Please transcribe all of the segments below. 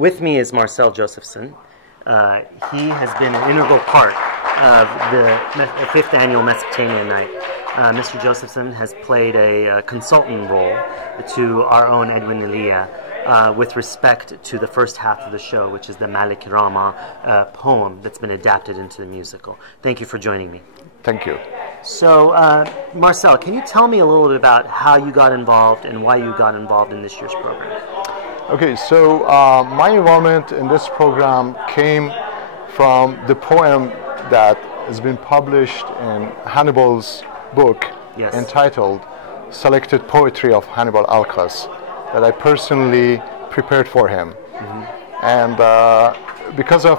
With me is Marcel Josephson. He has been an integral part of the fifth annual Mesopotamian-Night. Mr. Josephson has played a consultant role to our own Edwin Elia with respect to the first half of the show, which is the Malik Rama poem that's been adapted into the musical. Thank you for joining me. Thank you. So, Marcel, can you tell me a little bit about how you got involved and why you got involved in this year's program? Okay, so my involvement in this program came from the poem that has been published in Hannibal's book, yes, entitled Selected Poetry of Hannibal Alcas, that I personally prepared for him. Mm-hmm. And because of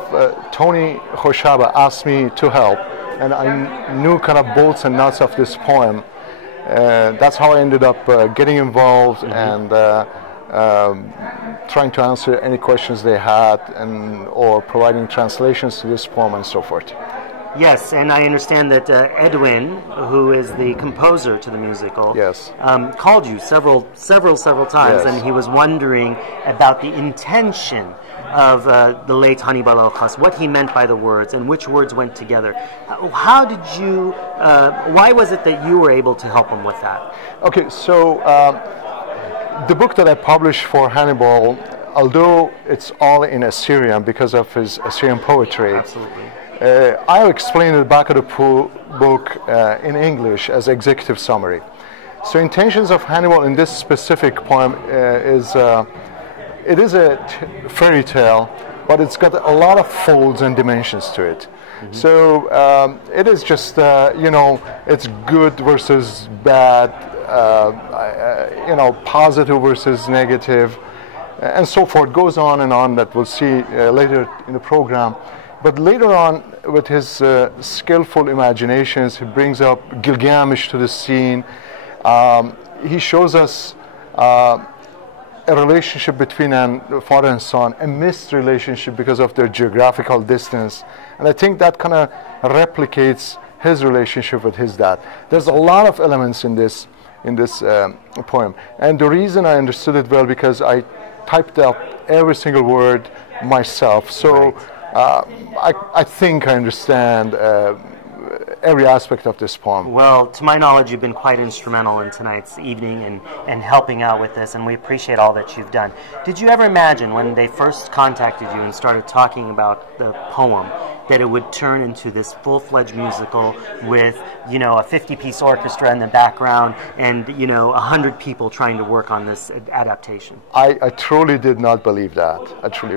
Tony Khoshaba asked me to help, and I knew kind of bolts and nuts of this poem, that's how I ended up getting involved, mm-hmm, and trying to answer any questions they had, or providing translations to this poem and so forth. Yes, and I understand that Edwin, who is the composer to the musical, yes, called you several times, yes, and he was wondering about the intention of the late Hannibal Alcas, what he meant by the words, and which words went together. How did you, why was it that you were able to help him with that? Okay, so the book that I published for Hannibal, although it's all in Assyrian because of his Assyrian poetry, absolutely, I explained the back of the book in English as executive summary. So intentions of Hannibal in this specific poem is, it is a fairy tale, but it's got a lot of folds and dimensions to it. Mm-hmm. So it is just, it's good versus bad, positive versus negative, and so forth. Goes on and on, that we'll see later in the program. But later on, with his skillful imaginations, he brings up Gilgamesh to the scene. He shows us a relationship between a father and son, a missed relationship because of their geographical distance. And I think that kind of replicates his relationship with his dad. There's a lot of elements in this poem. And the reason I understood it well, because I typed up every single word myself. So I think I understand every aspect of this poem. Well, to my knowledge, you've been quite instrumental in tonight's evening and helping out with this, and we appreciate all that you've done. Did you ever imagine when they first contacted you and started talking about the poem that it would turn into this full-fledged musical with, a 50-piece orchestra in the background and, 100 people trying to work on this adaptation? I truly did not believe that.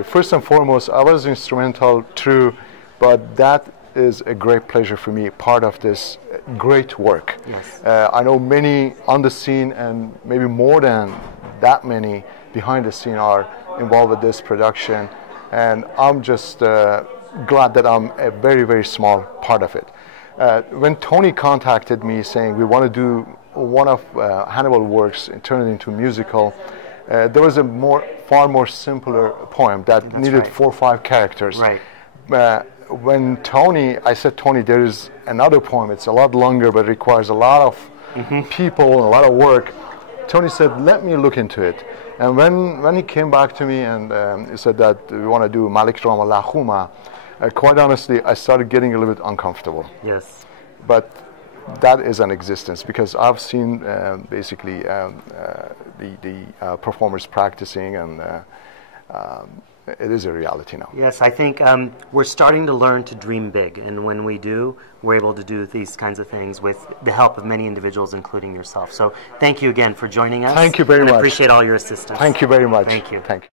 First and foremost, I was instrumental, true, but that is a great pleasure for me, part of this great work. Yes. I know many on the scene, and maybe more than that many behind the scene, are involved with this production, and I'm just glad that I'm a very, very small part of it. When Tony contacted me saying we want to do one of Hannibal works and turn it into a musical, there was a far more simpler poem that needed right. 4 or 5 characters. Right. When I said, Tony, there is another poem. It's a lot longer, but requires a lot of mm-hmm. people and a lot of work. Tony said, let me look into it. And when he came back to me and he said that we want to do Malik Rama Lahuma, quite honestly, I started getting a little bit uncomfortable. Yes. But that is an existence, because I've seen basically the performers practicing, and it is a reality now. Yes, I think we're starting to learn to dream big, and when we do, we're able to do these kinds of things with the help of many individuals, including yourself. So thank you again for joining us. Thank you very much. I appreciate all your assistance. Thank you very much. Thank you. Thank you.